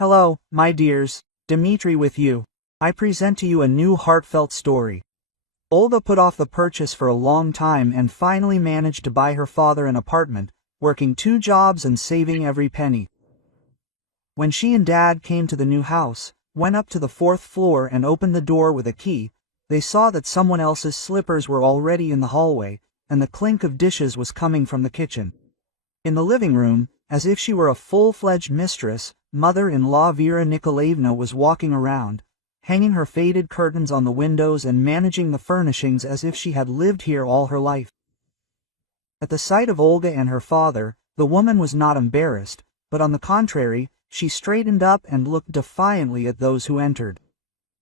Hello, my dears, Dmitri with you. I present to you a new heartfelt story. Olga put off the purchase for a long time and finally managed to buy her father an apartment, working 2 jobs and saving every penny. When she and Dad came to the new house, went up to the 4th floor and opened the door with a key, they saw that someone else's slippers were already in the hallway, and the clink of dishes was coming from the kitchen. In the living room, as if she were a full-fledged mistress, mother-in-law Vera Nikolaevna was walking around, hanging her faded curtains on the windows and managing the furnishings as if she had lived here all her life. At the sight of Olga and her father, the woman was not embarrassed, but on the contrary, she straightened up and looked defiantly at those who entered.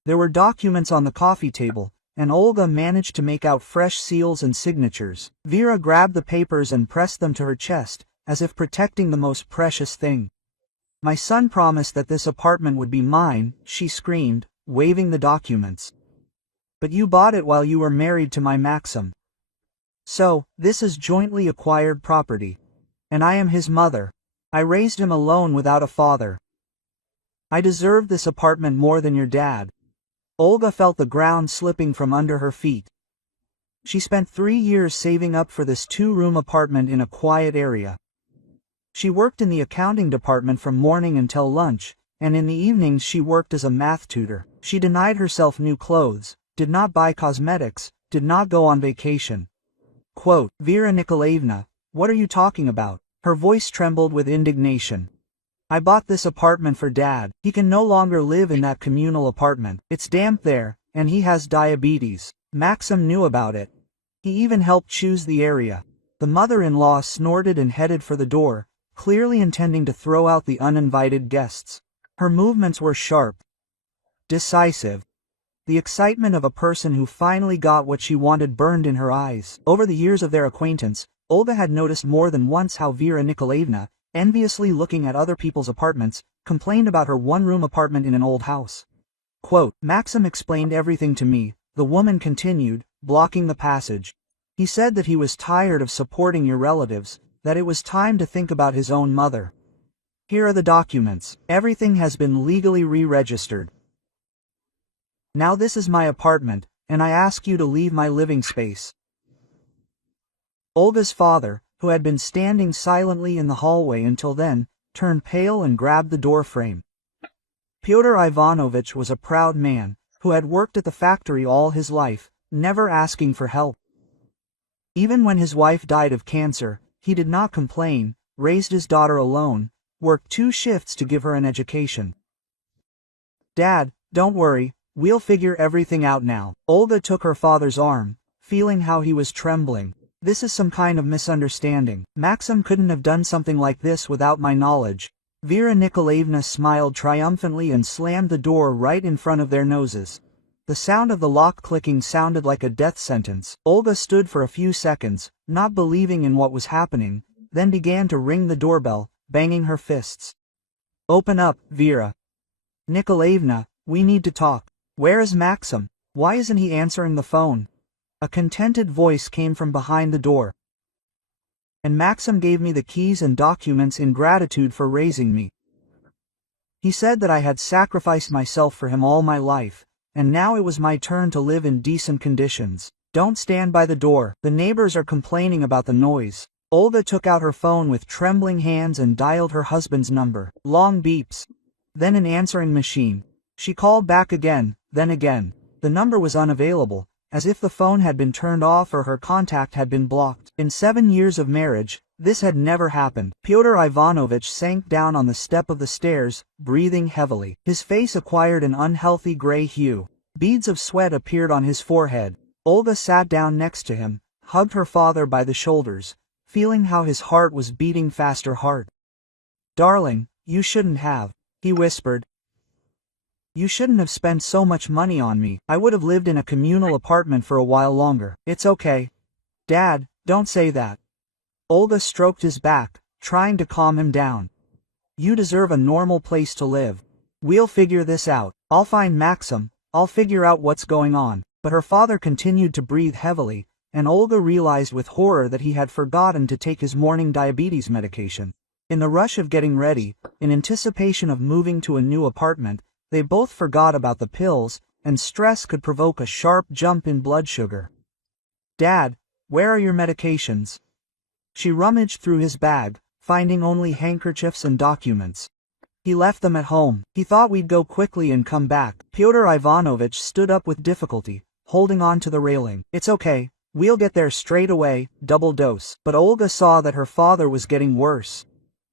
There were documents on the coffee table, and Olga managed to make out fresh seals and signatures. Vera grabbed the papers and pressed them to her chest, as if protecting the most precious thing. "My son promised that this apartment would be mine," she screamed, waving the documents. "But you bought it while you were married to my Maxim. So, this is jointly acquired property. And I am his mother. I raised him alone without a father. I deserve this apartment more than your dad." Olga felt the ground slipping from under her feet. She spent 3 years saving up for this 2-room apartment in a quiet area. She worked in the accounting department from morning until lunch, and in the evenings she worked as a math tutor. She denied herself new clothes, did not buy cosmetics, did not go on vacation. Quote, "Vera Nikolaevna, what are you talking about?" Her voice trembled with indignation. "I bought this apartment for Dad. He can no longer live in that communal apartment. It's damp there, and he has diabetes. Maxim knew about it. He even helped choose the area." The mother-in-law snorted and headed for the door, clearly intending to throw out the uninvited guests. Her movements were sharp, decisive. The excitement of a person who finally got what she wanted burned in her eyes. Over the years of their acquaintance, Olga had noticed more than once how Vera Nikolaevna, enviously looking at other people's apartments, complained about her 1-room apartment in an old house. Quote, "Maxim explained everything to me," the woman continued, blocking the passage. "He said that he was tired of supporting your relatives, that it was time to think about his own mother. Here are the documents. Everything has been legally re-registered. Now this is my apartment, and I ask you to leave my living space." Olga's father, who had been standing silently in the hallway until then, turned pale and grabbed the door frame. Pyotr Ivanovich was a proud man, who had worked at the factory all his life, never asking for help. Even when his wife died of cancer, he did not complain, raised his daughter alone, worked 2 shifts to give her an education. "Dad, don't worry, we'll figure everything out now." Olga took her father's arm, feeling how he was trembling. "This is some kind of misunderstanding. Maxim couldn't have done something like this without my knowledge." Vera Nikolaevna smiled triumphantly and slammed the door right in front of their noses. The sound of the lock clicking sounded like a death sentence. Olga stood for a few seconds, not believing in what was happening, then began to ring the doorbell, banging her fists. "Open up, Vera Nikolaevna, we need to talk." "Where is Maxim? Why isn't he answering the phone?" A contented voice came from behind the door. "And Maxim gave me the keys and documents in gratitude for raising me. He said that I had sacrificed myself for him all my life, and now it was my turn to live in decent conditions. Don't stand by the door. The neighbors are complaining about the noise." Olga took out her phone with trembling hands and dialed her husband's number. Long beeps. Then an answering machine. She called back again, then again. The number was unavailable, as if the phone had been turned off or her contact had been blocked. In 7 years of marriage, this had never happened. Pyotr Ivanovich sank down on the step of the stairs, breathing heavily. His face acquired an unhealthy gray hue. Beads of sweat appeared on his forehead. Olga sat down next to him, hugged her father by the shoulders, feeling how his heart was beating faster hard. "Darling, you shouldn't have," he whispered. "You shouldn't have spent so much money on me. I would have lived in a communal apartment for a while longer." "It's okay. Dad, don't say that." Olga stroked his back, trying to calm him down. "You deserve a normal place to live. We'll figure this out. I'll find Maxim, I'll figure out what's going on." But her father continued to breathe heavily, and Olga realized with horror that he had forgotten to take his morning diabetes medication. In the rush of getting ready, in anticipation of moving to a new apartment, they both forgot about the pills, and stress could provoke a sharp jump in blood sugar. "Dad, where are your medications?" She rummaged through his bag, finding only handkerchiefs and documents. "He left them at home. He thought we'd go quickly and come back." Pyotr Ivanovich stood up with difficulty, holding on to the railing. "It's okay, we'll get there straight away, double dose." But Olga saw that her father was getting worse.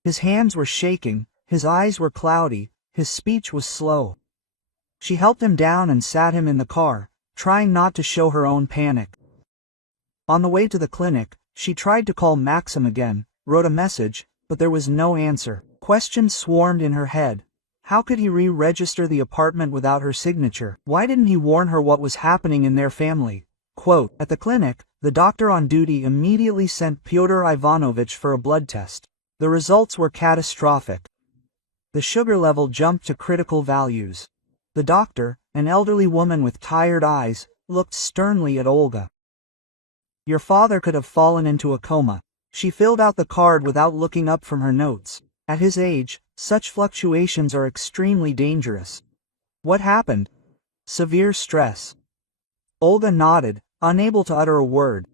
His hands were shaking, his eyes were cloudy, his speech was slow. She helped him down and sat him in the car, trying not to show her own panic. On the way to the clinic, she tried to call Maxim again, wrote a message, but there was no answer. Questions swarmed in her head. How could he re-register the apartment without her signature? Why didn't he warn her what was happening in their family? Quote, at the clinic, the doctor on duty immediately sent Pyotr Ivanovich for a blood test. The results were catastrophic. The sugar level jumped to critical values. The doctor, an elderly woman with tired eyes, looked sternly at Olga. "Your father could have fallen into a coma." She filled out the card without looking up from her notes. At his age, such fluctuations are extremely dangerous. "What happened?" "Severe stress." Olga nodded, unable to utter a word.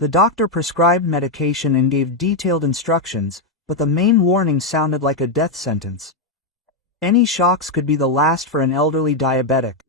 The doctor prescribed medication and gave detailed instructions, but the main warning sounded like a death sentence. Any shocks could be the last for an elderly diabetic.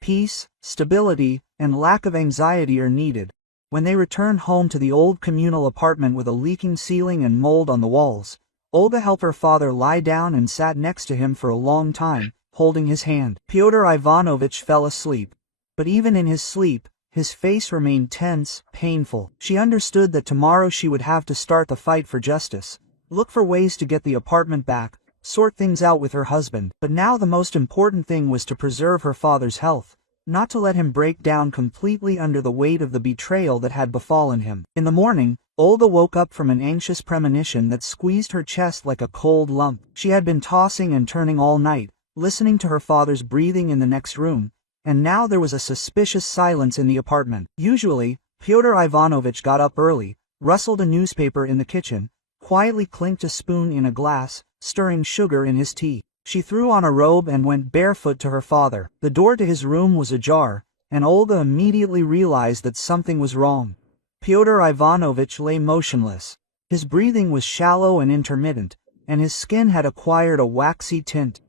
Peace, stability, and lack of anxiety are needed. When they returned home to the old communal apartment with a leaking ceiling and mold on the walls, Olga helped her father lie down and sat next to him for a long time, holding his hand. Pyotr Ivanovich fell asleep. But even in his sleep, his face remained tense, painful. She understood that tomorrow she would have to start the fight for justice, look for ways to get the apartment back, sort things out with her husband. But now the most important thing was to preserve her father's health, not to let him break down completely under the weight of the betrayal that had befallen him. In the morning, Olga woke up from an anxious premonition that squeezed her chest like a cold lump. She had been tossing and turning all night, listening to her father's breathing in the next room, and now there was a suspicious silence in the apartment. Usually, Pyotr Ivanovich got up early, rustled a newspaper in the kitchen, quietly clinked a spoon in a glass, stirring sugar in his tea. She threw on a robe and went barefoot to her father. The door to his room was ajar, and Olga immediately realized that something was wrong. Pyotr Ivanovich lay motionless. His breathing was shallow and intermittent, and his skin had acquired a waxy tint.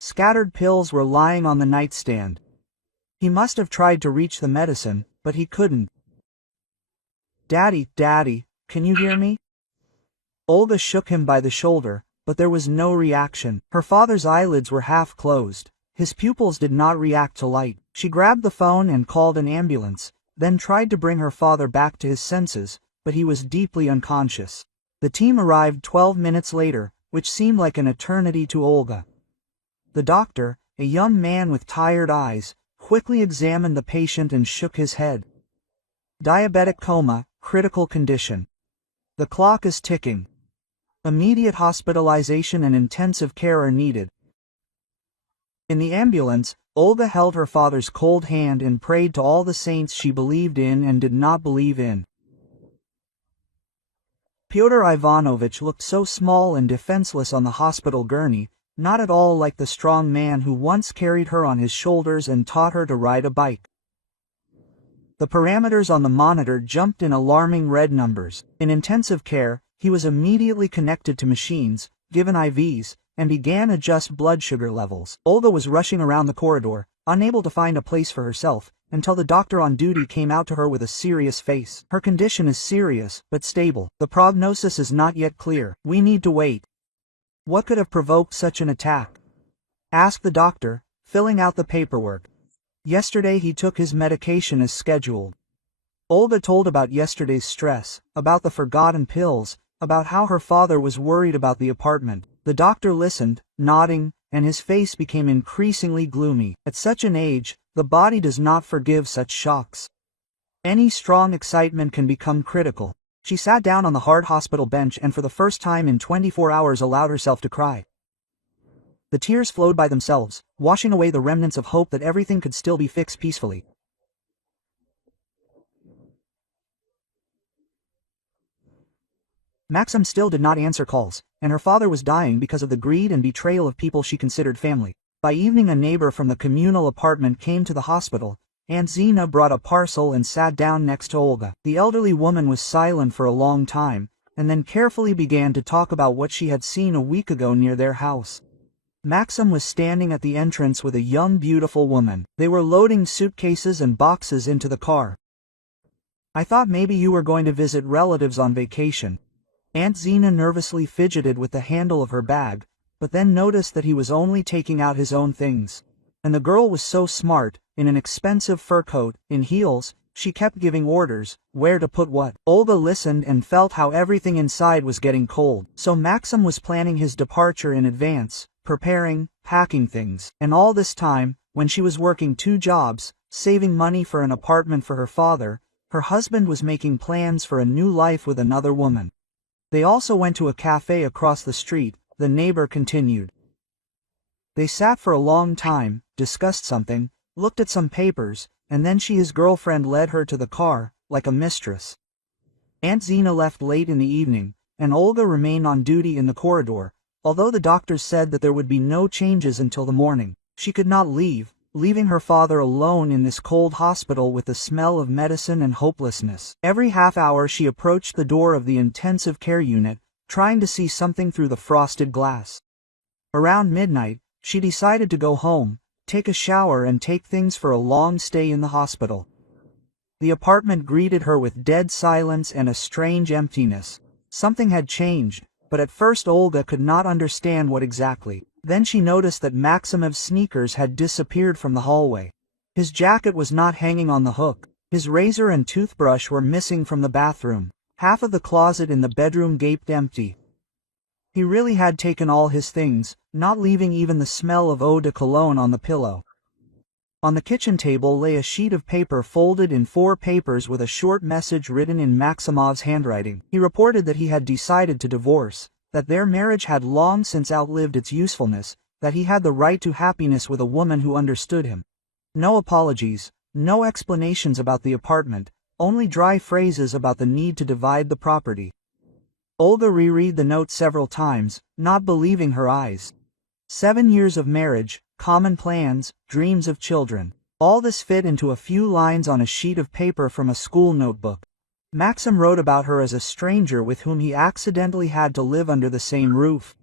Scattered pills were lying on the nightstand. He must have tried to reach the medicine, but he couldn't. "Daddy, Daddy, can you hear me?" Olga shook him by the shoulder, but there was no reaction. Her father's eyelids were half closed. His pupils did not react to light. She grabbed the phone and called an ambulance, then tried to bring her father back to his senses, but he was deeply unconscious. The team arrived 12 minutes later, which seemed like an eternity to Olga. The doctor, a young man with tired eyes, quickly examined the patient and shook his head. "Diabetic coma, critical condition. The clock is ticking. Immediate hospitalization and intensive care are needed." In the ambulance, Olga held her father's cold hand and prayed to all the saints she believed in and did not believe in. Pyotr Ivanovich looked so small and defenseless on the hospital gurney, not at all like the strong man who once carried her on his shoulders and taught her to ride a bike. The parameters on the monitor jumped in alarming red numbers. In intensive care, he was immediately connected to machines, given IVs, and began to adjust blood sugar levels. Olga was rushing around the corridor, unable to find a place for herself, until the doctor on duty came out to her with a serious face. "Her condition is serious, but stable. The prognosis is not yet clear. We need to wait." "What could have provoked such an attack?" asked the doctor, filling out the paperwork. "Yesterday he took his medication as scheduled." Olga told about yesterday's stress, about the forgotten pills, about how her father was worried about the apartment. The doctor listened, nodding, and his face became increasingly gloomy. At such an age, the body does not forgive such shocks. Any strong excitement can become critical. She sat down on the hard hospital bench and for the first time in 24 hours allowed herself to cry. The tears flowed by themselves, washing away the remnants of hope that everything could still be fixed peacefully. Maxim still did not answer calls, and her father was dying because of the greed and betrayal of people she considered family. By evening, a neighbor from the communal apartment came to the hospital. Aunt Zina brought a parcel and sat down next to Olga. The elderly woman was silent for a long time, and then carefully began to talk about what she had seen a week ago near their house. Maxim was standing at the entrance with a young beautiful woman. They were loading suitcases and boxes into the car. "I thought maybe you were going to visit relatives on vacation." Aunt Zina nervously fidgeted with the handle of her bag, but then noticed that he was only taking out his own things. And the girl was so smart, in an expensive fur coat, in heels, she kept giving orders, where to put what. Olga listened and felt how everything inside was getting cold. So Maxim was planning his departure in advance, preparing, packing things. And all this time, when she was working 2 jobs, saving money for an apartment for her father, her husband was making plans for a new life with another woman. They also went to a cafe across the street, the neighbor continued. They sat for a long time, discussed something, looked at some papers, and then his girlfriend led her to the car, like a mistress. Aunt Zina left late in the evening, and Olga remained on duty in the corridor, although the doctors said that there would be no changes until the morning. She could not leave, leaving her father alone in this cold hospital with the smell of medicine and hopelessness. Every half hour she approached the door of the intensive care unit, trying to see something through the frosted glass. Around midnight, she decided to go home, take a shower and take things for a long stay in the hospital. The apartment greeted her with dead silence and a strange emptiness. Something had changed, but at first Olga could not understand what exactly. Then she noticed that Maxim's sneakers had disappeared from the hallway. His jacket was not hanging on the hook. His razor and toothbrush were missing from the bathroom. Half of the closet in the bedroom gaped empty. He really had taken all his things, not leaving even the smell of eau de cologne on the pillow. On the kitchen table lay a sheet of paper folded in 4 papers with a short message written in Maximov's handwriting. He reported that he had decided to divorce, that their marriage had long since outlived its usefulness, that he had the right to happiness with a woman who understood him. No apologies, no explanations about the apartment, only dry phrases about the need to divide the property. Olga reread the note several times, not believing her eyes. 7 years of marriage, common plans, dreams of children. All this fit into a few lines on a sheet of paper from a school notebook. Maxim wrote about her as a stranger with whom he accidentally had to live under the same roof.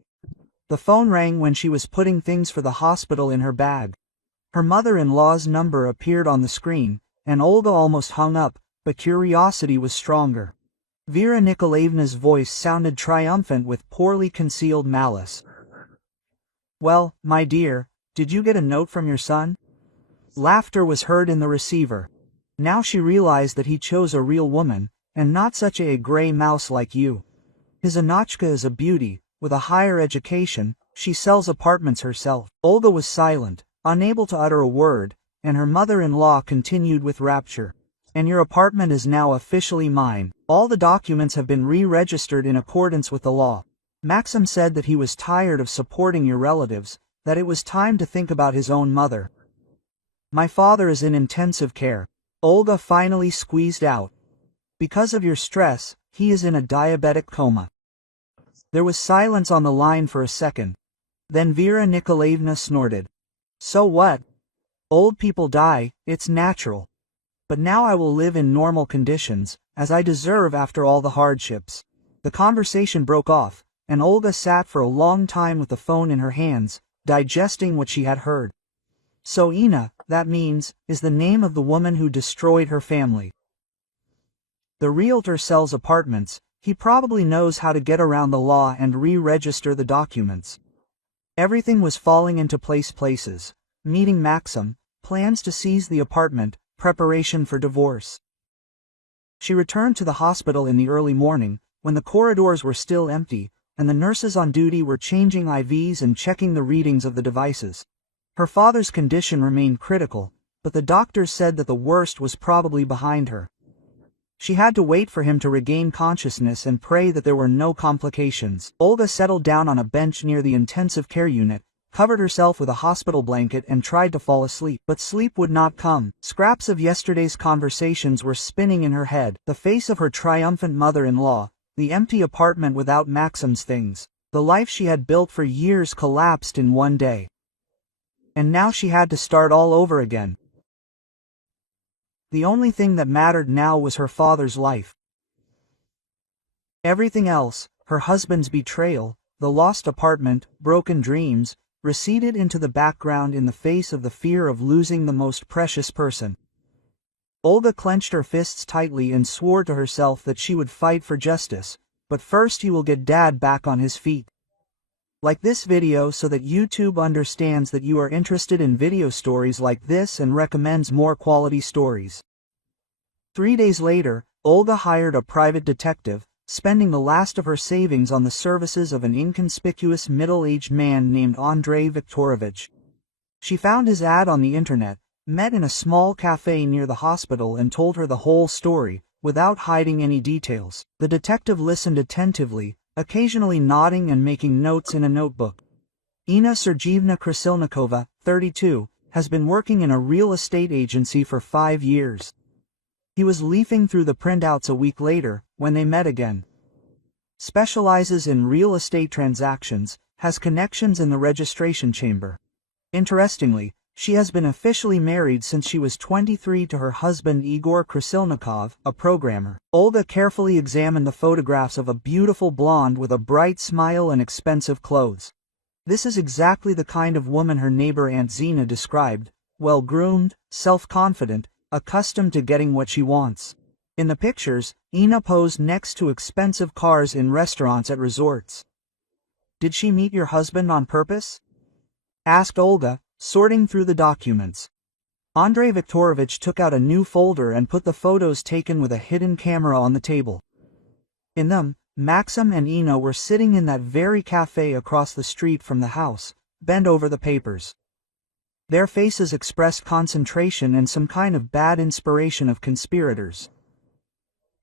The phone rang when she was putting things for the hospital in her bag. Her mother-in-law's number appeared on the screen, and Olga almost hung up, but curiosity was stronger. Vera Nikolaevna's voice sounded triumphant with poorly concealed malice. "Well, my dear, did you get a note from your son?" Laughter was heard in the receiver. Now she realized that he chose a real woman, and not such a gray mouse like you. His Anachka is a beauty, with a higher education, she sells apartments herself. Olga was silent, unable to utter a word, and her mother-in-law continued with rapture. "And your apartment is now officially mine. All the documents have been re-registered in accordance with the law." Maxim said that he was tired of supporting your relatives, that it was time to think about his own mother. "My father is in intensive care," Olga finally squeezed out. "Because of your stress, he is in a diabetic coma." There was silence on the line for a second. Then Vera Nikolaevna snorted. "So what? Old people die, it's natural. But now I will live in normal conditions, as I deserve after all the hardships." The conversation broke off, and Olga sat for a long time with the phone in her hands, digesting what she had heard. "So Ina, that means, is the name of the woman who destroyed her family. The realtor sells apartments, he probably knows how to get around the law and re-register the documents." Everything was falling into places. Meeting Maxim, plans to seize the apartment, preparation for divorce. She returned to the hospital in the early morning, when the corridors were still empty, and the nurses on duty were changing IVs and checking the readings of the devices. Her father's condition remained critical, but the doctors said that the worst was probably behind her. She had to wait for him to regain consciousness and pray that there were no complications. Olga settled down on a bench near the intensive care unit, covered herself with a hospital blanket and tried to fall asleep. But sleep would not come. Scraps of yesterday's conversations were spinning in her head. The face of her triumphant mother-in-law, The empty apartment without Maxim's things. The life she had built for years collapsed in one day. And now she had to start all over again. The only thing that mattered now was her father's life. Everything else, her husband's betrayal, the lost apartment, broken dreams, receded into the background in the face of the fear of losing the most precious person. Olga clenched her fists tightly and swore to herself that she would fight for justice, but first he will get Dad back on his feet. Like this video so that YouTube understands that you are interested in video stories like this and recommends more quality stories. 3 days later, Olga hired a private detective, spending the last of her savings on the services of an inconspicuous middle-aged man named Andrei Viktorovich. She found his ad on the internet, met in a small cafe near the hospital and told her the whole story, without hiding any details. The detective listened attentively, occasionally nodding and making notes in a notebook. Ina Sergeyevna Krasilnikova, 32, has been working in a real estate agency for 5 years. He was leafing through the printouts a week later, when they met again. Specializes in real estate transactions, has connections in the registration chamber. Interestingly, she has been officially married since she was 23 to her husband Igor Krasilnikov, a programmer. Olga carefully examined the photographs of a beautiful blonde with a bright smile and expensive clothes. This is exactly the kind of woman her neighbor Aunt Zina described, well-groomed, self-confident, accustomed to getting what she wants. In the pictures, Ina posed next to expensive cars in restaurants at resorts. "Did she meet your husband on purpose?" asked Olga, sorting through the documents. Andrei Viktorovich took out a new folder and put the photos taken with a hidden camera on the table. In them, Maxim and Ina were sitting in that very cafe across the street from the house, bent over the papers. Their faces expressed concentration and some kind of bad inspiration of conspirators.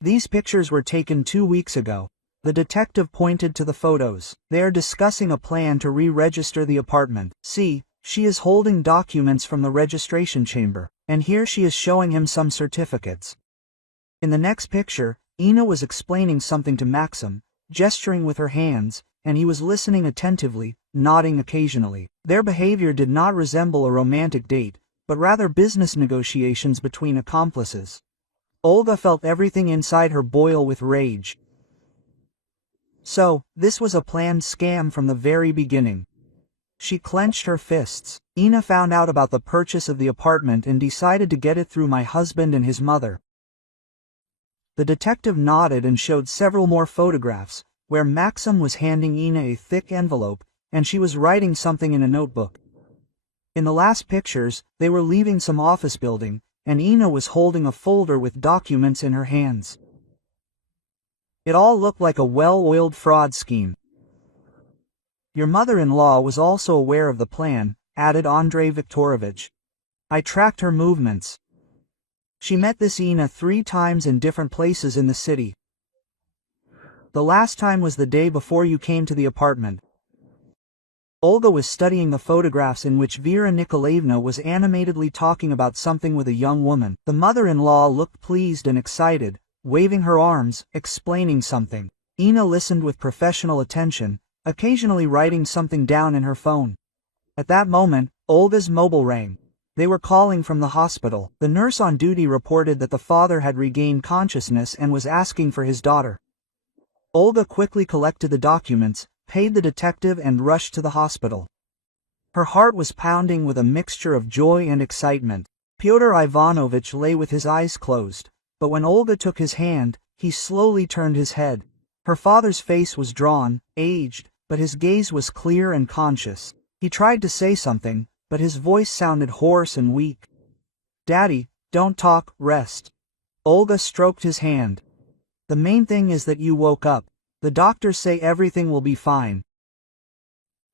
"These pictures were taken 2 weeks ago." The detective pointed to the photos. "They are discussing a plan to re-register the apartment. See, she is holding documents from the registration chamber, and here she is showing him some certificates." In the next picture, Ina was explaining something to Maxim, gesturing with her hands, and he was listening attentively, nodding occasionally. Their behavior did not resemble a romantic date, but rather business negotiations between accomplices. Olga felt everything inside her boil with rage. So, this was a planned scam from the very beginning. She clenched her fists. "Ina found out about the purchase of the apartment and decided to get it through my husband and his mother." The detective nodded and showed several more photographs, where Maxim was handing Ina a thick envelope, and she was writing something in a notebook. In the last pictures, they were leaving some office building, and Ina was holding a folder with documents in her hands. It all looked like a well-oiled fraud scheme. "Your mother-in-law was also aware of the plan," added Andrei Viktorovich. "I tracked her movements. She met this Ina 3 times in different places in the city. The last time was the day before you came to the apartment." Olga was studying the photographs in which Vera Nikolaevna was animatedly talking about something with a young woman. The mother-in-law looked pleased and excited, waving her arms, explaining something. Ina listened with professional attention, occasionally writing something down in her phone. At that moment, Olga's mobile rang. They were calling from the hospital. The nurse on duty reported that the father had regained consciousness and was asking for his daughter. Olga quickly collected the documents, paid the detective and rushed to the hospital. Her heart was pounding with a mixture of joy and excitement. Pyotr Ivanovich lay with his eyes closed, but when Olga took his hand, he slowly turned his head. Her father's face was drawn, aged, but his gaze was clear and conscious. He tried to say something, but his voice sounded hoarse and weak. "Daddy, don't talk, rest." Olga stroked his hand. "The main thing is that you woke up. The doctors say everything will be fine."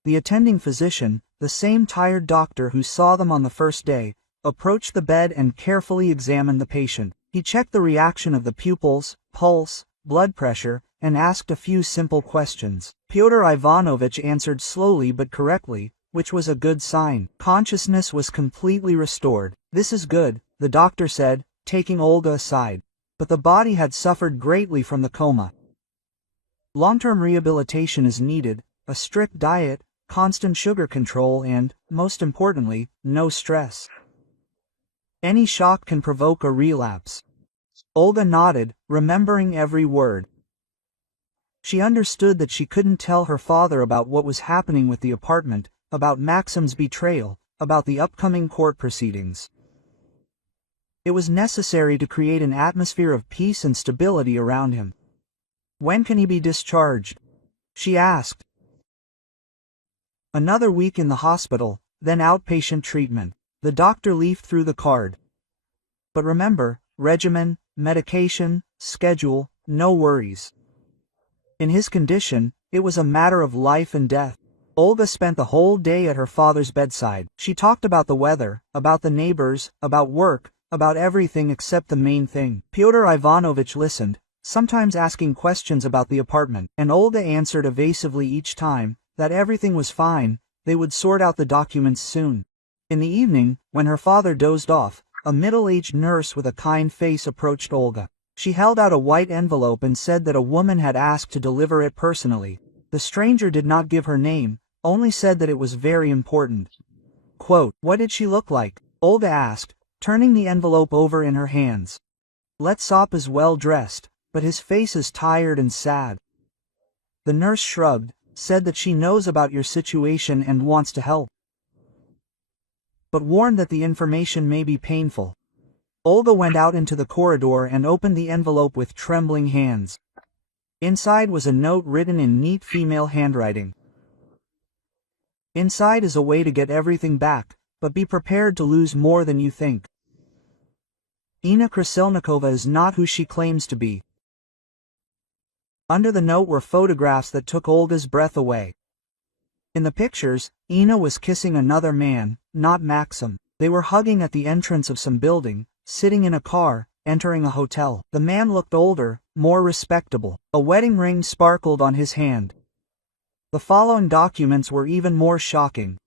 The attending physician, the same tired doctor who saw them on the first day, approached the bed and carefully examined the patient. He checked the reaction of the pupils, pulse, blood pressure, and asked a few simple questions. Pyotr Ivanovich answered slowly but correctly, which was a good sign. Consciousness was completely restored. "This is good," the doctor said, taking Olga aside. But the body had suffered greatly from the coma. Long-term rehabilitation is needed, a strict diet, constant sugar control and, most importantly, no stress. Any shock can provoke a relapse. Olga nodded, remembering every word. She understood that she couldn't tell her father about what was happening with the apartment, about Maxim's betrayal, about the upcoming court proceedings. It was necessary to create an atmosphere of peace and stability around him. When can he be discharged? She asked. Another week in the hospital, then outpatient treatment. The doctor leafed through the card. But remember, regimen, medication, schedule, no worries. In his condition, it was a matter of life and death. Olga spent the whole day at her father's bedside. She talked about the weather, about the neighbors, about work, about everything except the main thing. Pyotr Ivanovich listened, sometimes asking questions about the apartment, and Olga answered evasively each time, that everything was fine, they would sort out the documents soon. In the evening, when her father dozed off, a middle-aged nurse with a kind face approached Olga. She held out a white envelope and said that a woman had asked to deliver it personally. The stranger did not give her name, only said that it was very important. Quote, "What did she look like?" Olga asked, turning the envelope over in her hands. Letsop is well dressed, but his face is tired and sad. The nurse shrugged, said that she knows about your situation and wants to help, but warned that the information may be painful. Olga went out into the corridor and opened the envelope with trembling hands. Inside was a note written in neat female handwriting. Inside is a way to get everything back, but be prepared to lose more than you think. Ina Krasilnikova is not who she claims to be. Under the note were photographs that took Olga's breath away. In the pictures, Ina was kissing another man, not Maxim. They were hugging at the entrance of some building, sitting in a car, entering a hotel. The man looked older, more respectable. A wedding ring sparkled on his hand. The following documents were even more shocking.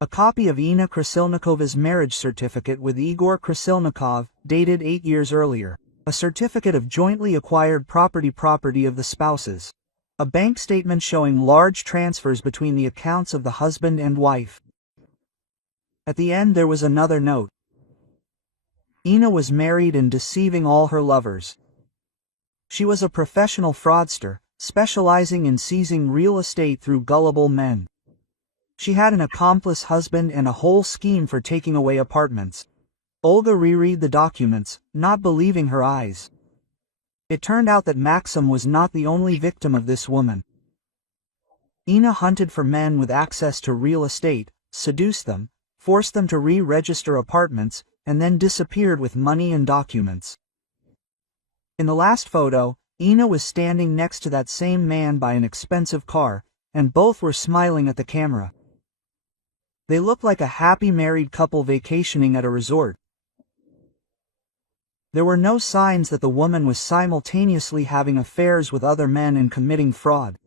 A copy of Ina Krasilnikova's marriage certificate with Igor Krasilnikov, dated 8 years earlier. A certificate of jointly acquired property of the spouses. A bank statement showing large transfers between the accounts of the husband and wife. At the end there was another note. Ina was married and deceiving all her lovers. She was a professional fraudster, specializing in seizing real estate through gullible men. She had an accomplice husband and a whole scheme for taking away apartments. Olga reread the documents, not believing her eyes. It turned out that Maxim was not the only victim of this woman. Ina hunted for men with access to real estate, seduced them, forced them to re-register apartments, and then disappeared with money and documents. In the last photo, Ina was standing next to that same man by an expensive car, and both were smiling at the camera. They looked like a happy married couple vacationing at a resort. There were no signs that the woman was simultaneously having affairs with other men and committing fraud.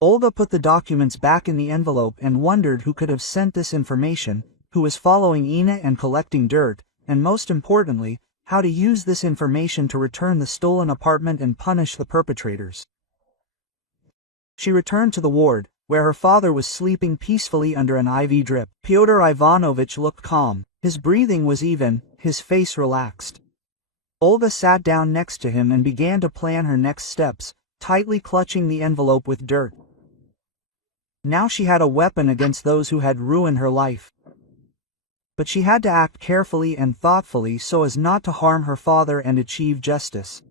Olga put the documents back in the envelope and wondered who could have sent this information, who was following Ina and collecting dirt, and most importantly, how to use this information to return the stolen apartment and punish the perpetrators. She returned to the ward, where her father was sleeping peacefully under an IV drip. Pyotr Ivanovich looked calm. His breathing was even, his face relaxed. Olga sat down next to him and began to plan her next steps, tightly clutching the envelope with dirt. Now she had a weapon against those who had ruined her life. But she had to act carefully and thoughtfully so as not to harm her father and achieve justice.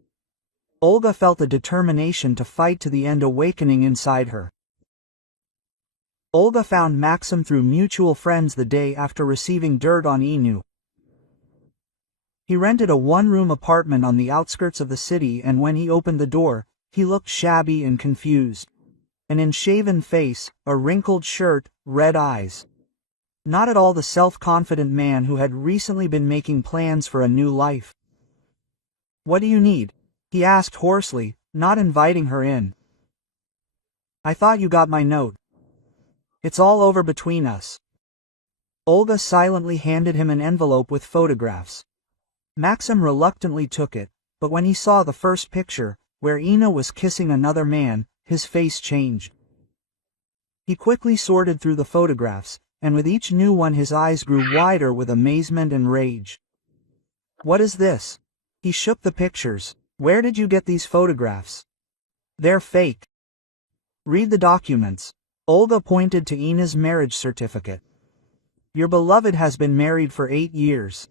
Olga felt a determination to fight to the end awakening inside her. Olga found Maxim through mutual friends the day after receiving dirt on Inu. He rented a one-room apartment on the outskirts of the city, and when he opened the door, he looked shabby and confused. An unshaven face, a wrinkled shirt, red eyes. Not at all the self-confident man who had recently been making plans for a new life. "What do you need?" he asked hoarsely, not inviting her in. "I thought you got my note. It's all over between us." Olga silently handed him an envelope with photographs. Maxim reluctantly took it, But when he saw the first picture, where Ina was kissing another man, his face changed. He quickly sorted through the photographs, and with each new one his eyes grew wider with amazement and rage. "What is this?" He shook the pictures. "Where did you get these photographs? They're fake. Read the documents." Olga pointed to Ina's marriage certificate. "Your beloved has been married for 8 years.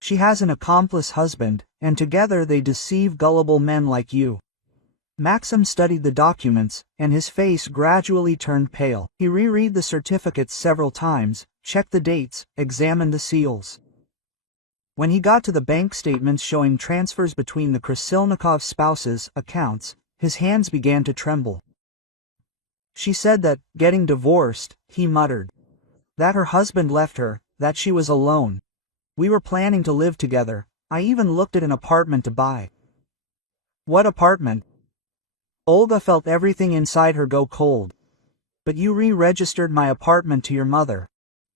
She has an accomplice husband, and together they deceive gullible men like you." Maxim studied the documents, and his face gradually turned pale. He reread the certificates several times, checked the dates, examined the seals. When he got to the bank statements showing transfers between the Krasilnikov spouses' accounts, his hands began to tremble. "She said that, getting divorced," he muttered. "That her husband left her, that she was alone. We were planning to live together. I even looked at an apartment to buy." "What apartment?" Olga felt everything inside her go cold. "But you re-registered my apartment to your mother."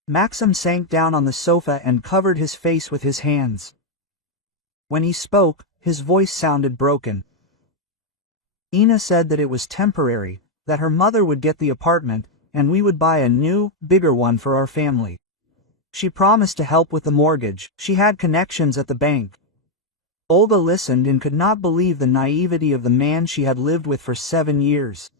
Maxim sank down on the sofa and covered his face with his hands. When he spoke, his voice sounded broken. "Ina said that it was temporary, that her mother would get the apartment, and we would buy a new, bigger one for our family. She promised to help with the mortgage. She had connections at the bank." Olga listened and could not believe the naivety of the man she had lived with for 7 years.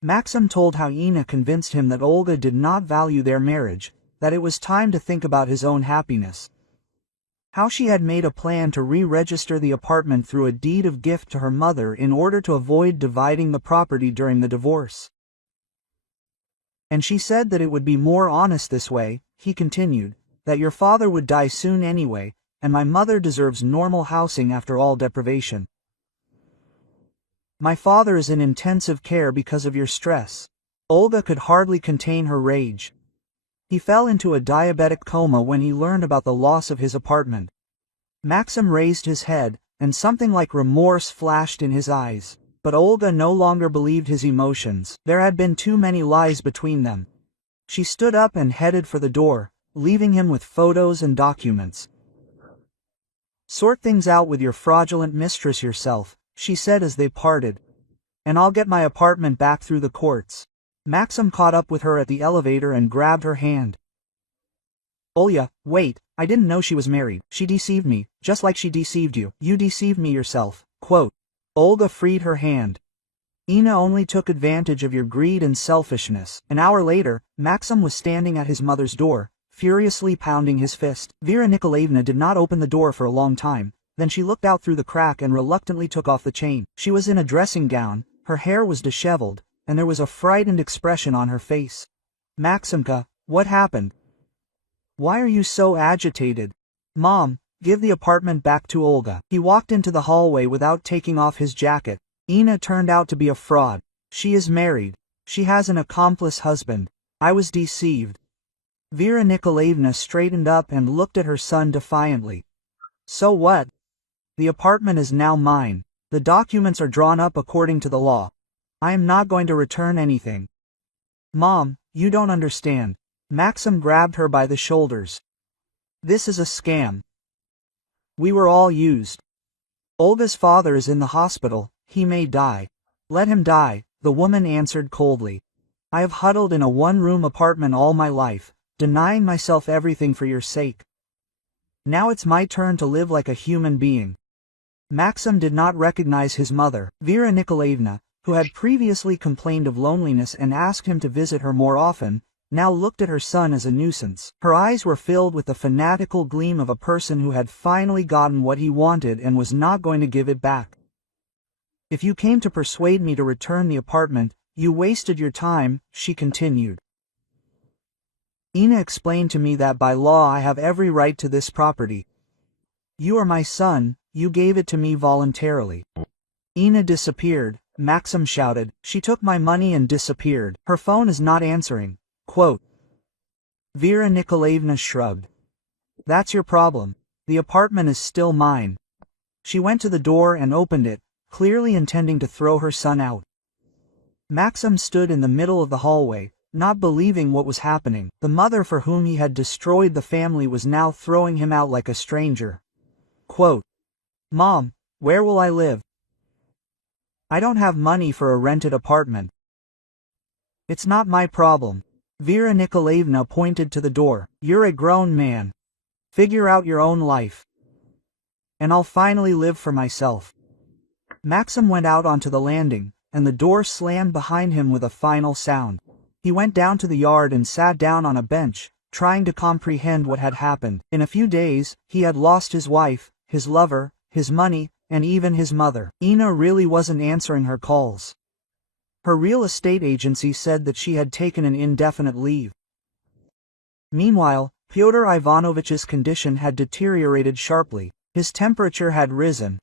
Maxim told how Ina convinced him that Olga did not value their marriage, that it was time to think about his own happiness. How she had made a plan to re-register the apartment through a deed of gift to her mother in order to avoid dividing the property during the divorce. "And she said that it would be more honest this way," he continued, "that your father would die soon anyway, and my mother deserves normal housing after all deprivation. My father is in intensive care because of your stress." Olga could hardly contain her rage. He fell into a diabetic coma when he learned about the loss of his apartment. Maxim raised his head, and something like remorse flashed in his eyes. But Olga no longer believed his emotions. There had been too many lies between them. She stood up and headed for the door, leaving him with photos and documents. "Sort things out with your fraudulent mistress yourself," she said as they parted. "And I'll get my apartment back through the courts." Maxim caught up with her at the elevator and grabbed her hand. "Olya, wait, I didn't know she was married. She deceived me, just like she deceived you. You deceived me yourself." Quote. Olga freed her hand. "Ina only took advantage of your greed and selfishness." An hour later, Maxim was standing at his mother's door, furiously pounding his fist. Vera Nikolaevna did not open the door for a long time. Then she looked out through the crack and reluctantly took off the chain. She was in a dressing gown, her hair was disheveled, and there was a frightened expression on her face. "Maximka, what happened? Why are you so agitated?" "Mom, give the apartment back to Olga." He walked into the hallway without taking off his jacket. "Ina turned out to be a fraud. She is married. She has an accomplice husband. I was deceived." Vera Nikolaevna straightened up and looked at her son defiantly. "So what? The apartment is now mine. The documents are drawn up according to the law. I am not going to return anything." "Mom, you don't understand." Maxim grabbed her by the shoulders. "This is a scam. We were all used. Olga's father is in the hospital, he may die. Let him die," the woman answered coldly. "I have huddled in a one-room apartment all my life, denying myself everything for your sake. Now it's my turn to live like a human being." Maxim did not recognize his mother. Vera Nikolaevna, who had previously complained of loneliness and asked him to visit her more often, now looked at her son as a nuisance. Her eyes were filled with the fanatical gleam of a person who had finally gotten what he wanted and was not going to give it back. "If you came to persuade me to return the apartment, you wasted your time," she continued. "Ina explained to me that by law I have every right to this property. You are my son, you gave it to me voluntarily." "Ina disappeared," Maxim shouted. "She took my money and disappeared. Her phone is not answering." Quote. Vera Nikolaevna shrugged. "That's your problem. The apartment is still mine." She went to the door and opened it, clearly intending to throw her son out. Maxim stood in the middle of the hallway, not believing what was happening. The mother for whom he had destroyed the family was now throwing him out like a stranger. Quote. Mom, where will I live? I don't have money for a rented apartment. It's not my problem. Vera Nikolaevna pointed to the door. You're a grown man. Figure out your own life. And I'll finally live for myself. Maxim went out onto the landing, and the door slammed behind him with a final sound. He went down to the yard and sat down on a bench, trying to comprehend what had happened. In a few days, he had lost his wife, his lover, his money, and even his mother. Ina really wasn't answering her calls. Her real estate agency said that she had taken an indefinite leave. Meanwhile, Pyotr Ivanovitch's condition had deteriorated sharply. His temperature had risen.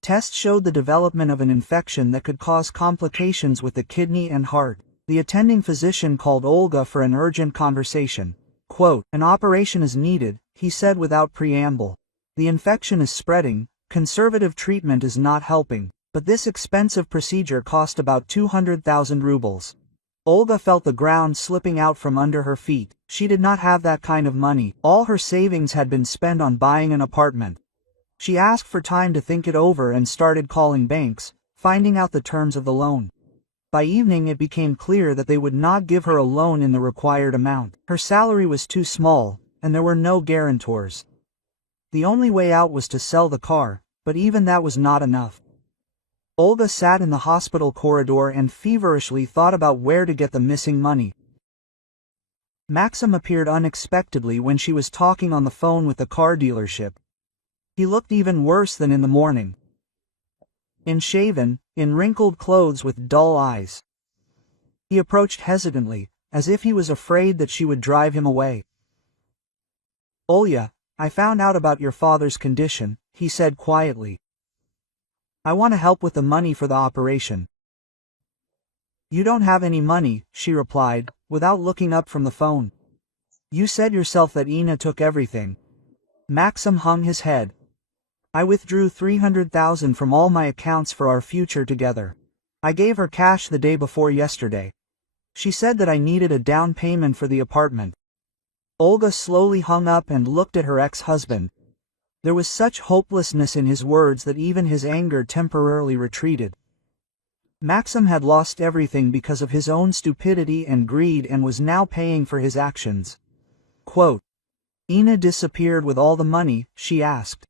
Tests showed the development of an infection that could cause complications with the kidney and heart. The attending physician called Olga for an urgent conversation. Quote, "An operation is needed," he said without preamble. "The infection is spreading, conservative treatment is not helping. But this expensive procedure cost about 200,000 rubles. Olga felt the ground slipping out from under her feet. She did not have that kind of money. All her savings had been spent on buying an apartment. She asked for time to think it over and started calling banks, finding out the terms of the loan. By evening it became clear that they would not give her a loan in the required amount. Her salary was too small, and there were no guarantors. The only way out was to sell the car, but even that was not enough. Olga sat in the hospital corridor and feverishly thought about where to get the missing money. Maxim appeared unexpectedly when she was talking on the phone with the car dealership. He looked even worse than in the morning. Unshaven, in wrinkled clothes with dull eyes. He approached hesitantly, as if he was afraid that she would drive him away. "Olya, I found out about your father's condition," he said quietly. "I want to help with the money for the operation." "You don't have any money," she replied, without looking up from the phone. "You said yourself that Ina took everything." Maxim hung his head. "I withdrew 300,000 from all my accounts for our future together. I gave her cash the day before yesterday. She said that I needed a down payment for the apartment." Olga slowly hung up and looked at her ex-husband. There was such hopelessness in his words that even his anger temporarily retreated. Maxim had lost everything because of his own stupidity and greed and was now paying for his actions. Quote, "Ina disappeared with all the money?" she asked.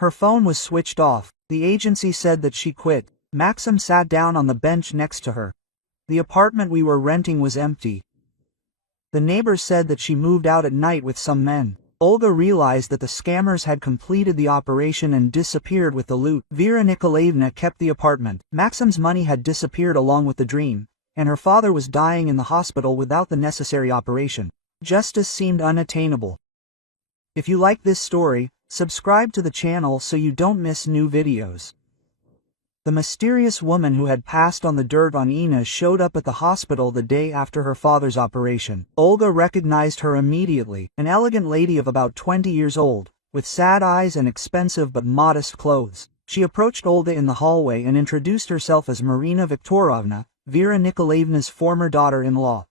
Her phone was switched off. The agency said that she quit. Maxim sat down on the bench next to her. "The apartment we were renting was empty. The neighbors said that she moved out at night with some men." Olga realized that the scammers had completed the operation and disappeared with the loot. Vera Nikolaevna kept the apartment. Maxim's money had disappeared along with the dream, and her father was dying in the hospital without the necessary operation. Justice seemed unattainable. If you like this story, subscribe to the channel so you don't miss new videos. The mysterious woman who had passed on the dirt on Ina showed up at the hospital the day after her father's operation. Olga recognized her immediately, an elegant lady of about 20 years old, with sad eyes and expensive but modest clothes. She approached Olga in the hallway and introduced herself as Marina Viktorovna, Vera Nikolaevna's former daughter-in-law.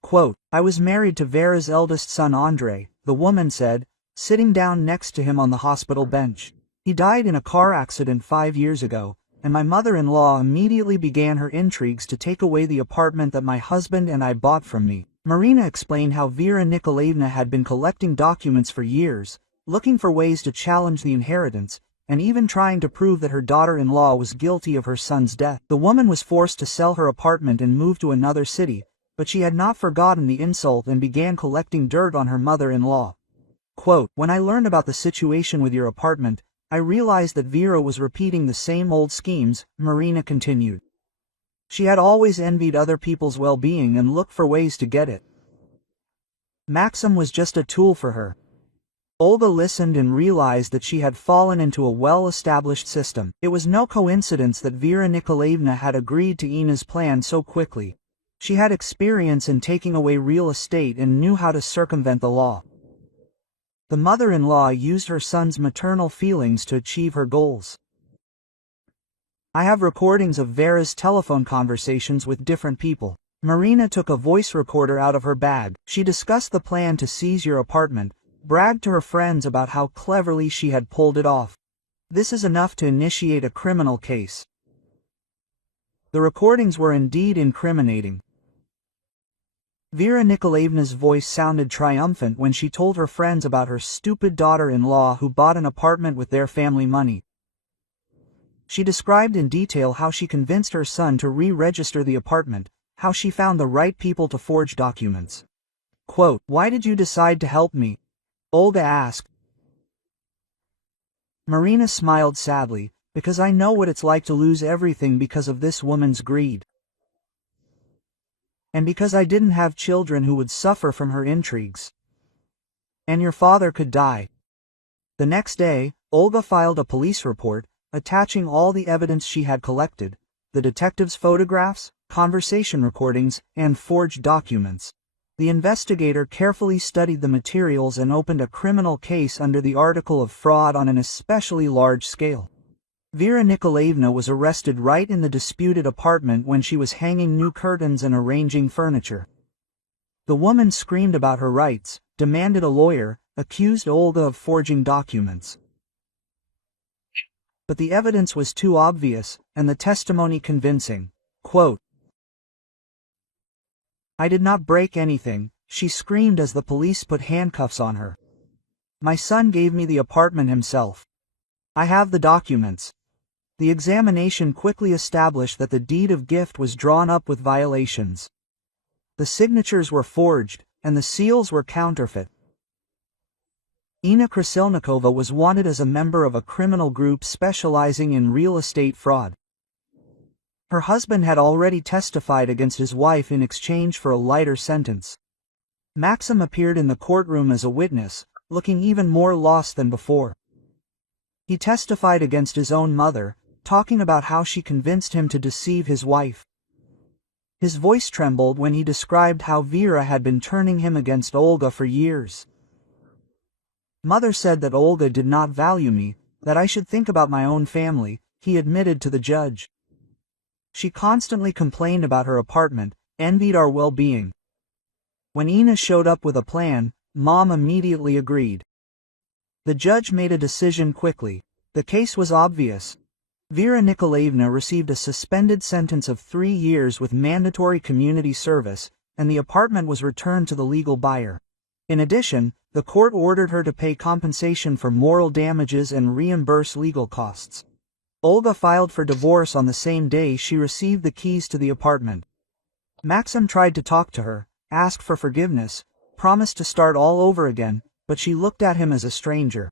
Quote, "I was married to Vera's eldest son Andrei," the woman said, sitting down next to him on the hospital bench. "He died in a car accident 5 years ago, and my mother-in-law immediately began her intrigues to take away the apartment that my husband and I bought from me." Marina explained how Vera Nikolaevna had been collecting documents for years, looking for ways to challenge the inheritance, and even trying to prove that her daughter-in-law was guilty of her son's death. The woman was forced to sell her apartment and move to another city, but she had not forgotten the insult and began collecting dirt on her mother-in-law. Quote, "When I learned about the situation with your apartment, I realized that Vera was repeating the same old schemes," Marina continued. "She had always envied other people's well-being and looked for ways to get it. Maxim was just a tool for her." Olga listened and realized that she had fallen into a well-established system. It was no coincidence that Vera Nikolaevna had agreed to Ina's plan so quickly. She had experience in taking away real estate and knew how to circumvent the law. The mother-in-law used her son's maternal feelings to achieve her goals. I have recordings of Vera's telephone conversations with different people. Marina took a voice recorder out of her bag. She discussed the plan to seize your apartment, bragged to her friends about how cleverly she had pulled it off. This is enough to initiate a criminal case. The recordings were indeed incriminating. Vera Nikolaevna's voice sounded triumphant when she told her friends about her stupid daughter-in-law who bought an apartment with their family money. She described in detail how she convinced her son to re-register the apartment, how she found the right people to forge documents. Quote, "Why did you decide to help me?" Olga asked. Marina smiled sadly, "Because I know what it's like to lose everything because of this woman's greed. And because I didn't have children who would suffer from her intrigues. And your father could die." The next day, Olga filed a police report, attaching all the evidence she had collected, the detective's photographs, conversation recordings, and forged documents. The investigator carefully studied the materials and opened a criminal case under the article of fraud on an especially large scale. Vera Nikolaevna was arrested right in the disputed apartment when she was hanging new curtains and arranging furniture. The woman screamed about her rights, demanded a lawyer, accused Olga of forging documents. But the evidence was too obvious, and the testimony convincing. Quote, "I did not break anything," she screamed as the police put handcuffs on her. "My son gave me the apartment himself. I have the documents." The examination quickly established that the deed of gift was drawn up with violations. The signatures were forged, and the seals were counterfeit. Ina Krasilnikova was wanted as a member of a criminal group specializing in real estate fraud. Her husband had already testified against his wife in exchange for a lighter sentence. Maxim appeared in the courtroom as a witness, looking even more lost than before. He testified against his own mother, talking about how she convinced him to deceive his wife. His voice trembled when he described how Vera had been turning him against Olga for years. "Mother said that Olga did not value me, that I should think about my own family," he admitted to the judge. "She constantly complained about her apartment, envied our well-being. When Ina showed up with a plan, Mom immediately agreed." The judge made a decision quickly. The case was obvious. Vera Nikolaevna received a suspended sentence of 3 years with mandatory community service, and the apartment was returned to the legal buyer. In addition, the court ordered her to pay compensation for moral damages and reimburse legal costs. Olga filed for divorce on the same day she received the keys to the apartment. Maxim tried to talk to her, asked for forgiveness, promised to start all over again, but she looked at him as a stranger.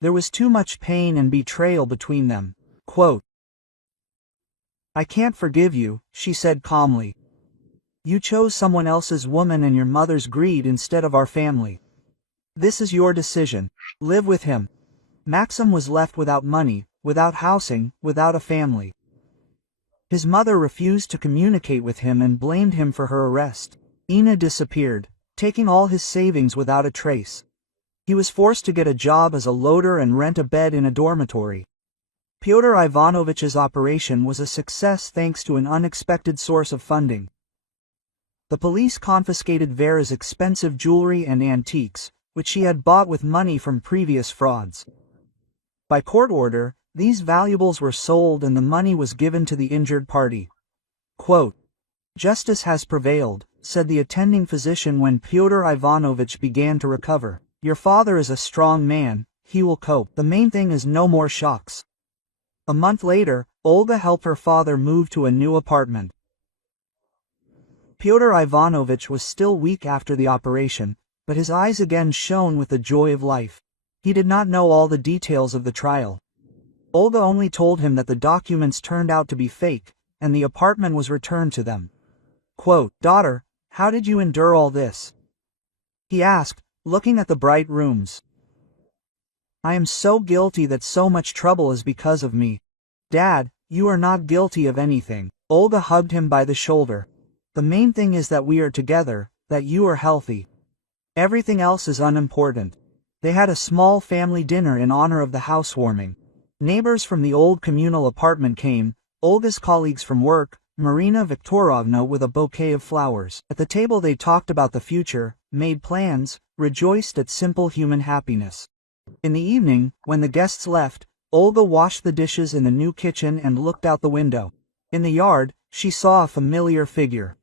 There was too much pain and betrayal between them. Quote, "I can't forgive you," she said calmly. "You chose someone else's woman and your mother's greed instead of our family. This is your decision. Live with him." Maxim was left without money, without housing, without a family. His mother refused to communicate with him and blamed him for her arrest. Ina disappeared, taking all his savings without a trace. He was forced to get a job as a loader and rent a bed in a dormitory. Pyotr Ivanovich's operation was a success thanks to an unexpected source of funding. The police confiscated Vera's expensive jewelry and antiques, which she had bought with money from previous frauds. By court order, these valuables were sold and the money was given to the injured party. Quote, "Justice has prevailed," said the attending physician when Pyotr Ivanovich began to recover. "Your father is a strong man, he will cope. The main thing is no more shocks." A month later, Olga helped her father move to a new apartment. Pyotr Ivanovich was still weak after the operation, but his eyes again shone with the joy of life. He did not know all the details of the trial. Olga only told him that the documents turned out to be fake, and the apartment was returned to them. Quote, "Daughter, how did you endure all this?" he asked, looking at the bright rooms. "I am so guilty that so much trouble is because of me." "Dad, you are not guilty of anything." Olga hugged him by the shoulder. "The main thing is that we are together, that you are healthy. Everything else is unimportant." They had a small family dinner in honor of the housewarming. Neighbors from the old communal apartment came, Olga's colleagues from work, Marina Viktorovna with a bouquet of flowers. At the table they talked about the future, made plans, rejoiced at simple human happiness. In the evening, when the guests left, Olga washed the dishes in the new kitchen and looked out the window. In the yard, she saw a familiar figure.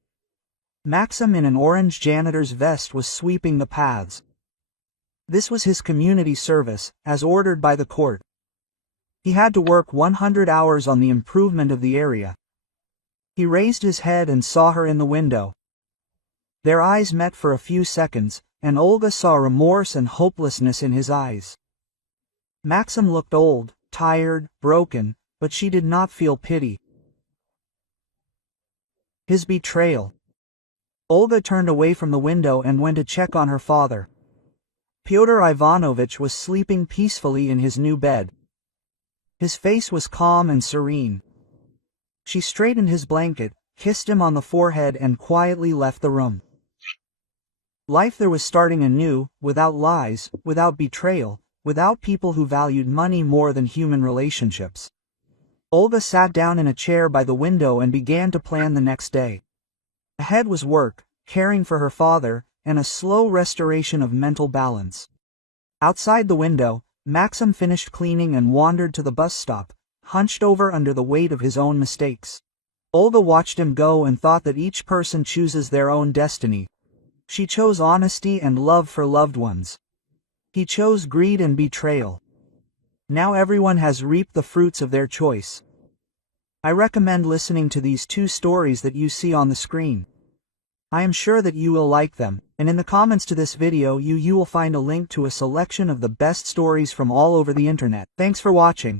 Maxim in an orange janitor's vest was sweeping the paths. This was his community service, as ordered by the court. He had to work 100 hours on the improvement of the area. He raised his head and saw her in the window. Their eyes met for a few seconds, and Olga saw remorse and hopelessness in his eyes. Maxim looked old, tired, broken, but she did not feel pity. His betrayal. Olga turned away from the window and went to check on her father. Pyotr Ivanovich was sleeping peacefully in his new bed. His face was calm and serene. She straightened his blanket, kissed him on the forehead and quietly left the room. Life there was starting anew, without lies, without betrayal, without people who valued money more than human relationships. Olga sat down in a chair by the window and began to plan the next day. Ahead was work, caring for her father, and a slow restoration of mental balance. Outside the window, Maxim finished cleaning and wandered to the bus stop, hunched over under the weight of his own mistakes. Olga watched him go and thought that each person chooses their own destiny. She chose honesty and love for loved ones. He chose greed and betrayal. Now everyone has reaped the fruits of their choice. I recommend listening to these two stories that you see on the screen. I am sure that you will like them, and in the comments to this video you will find a link to a selection of the best stories from all over the internet. Thanks for watching.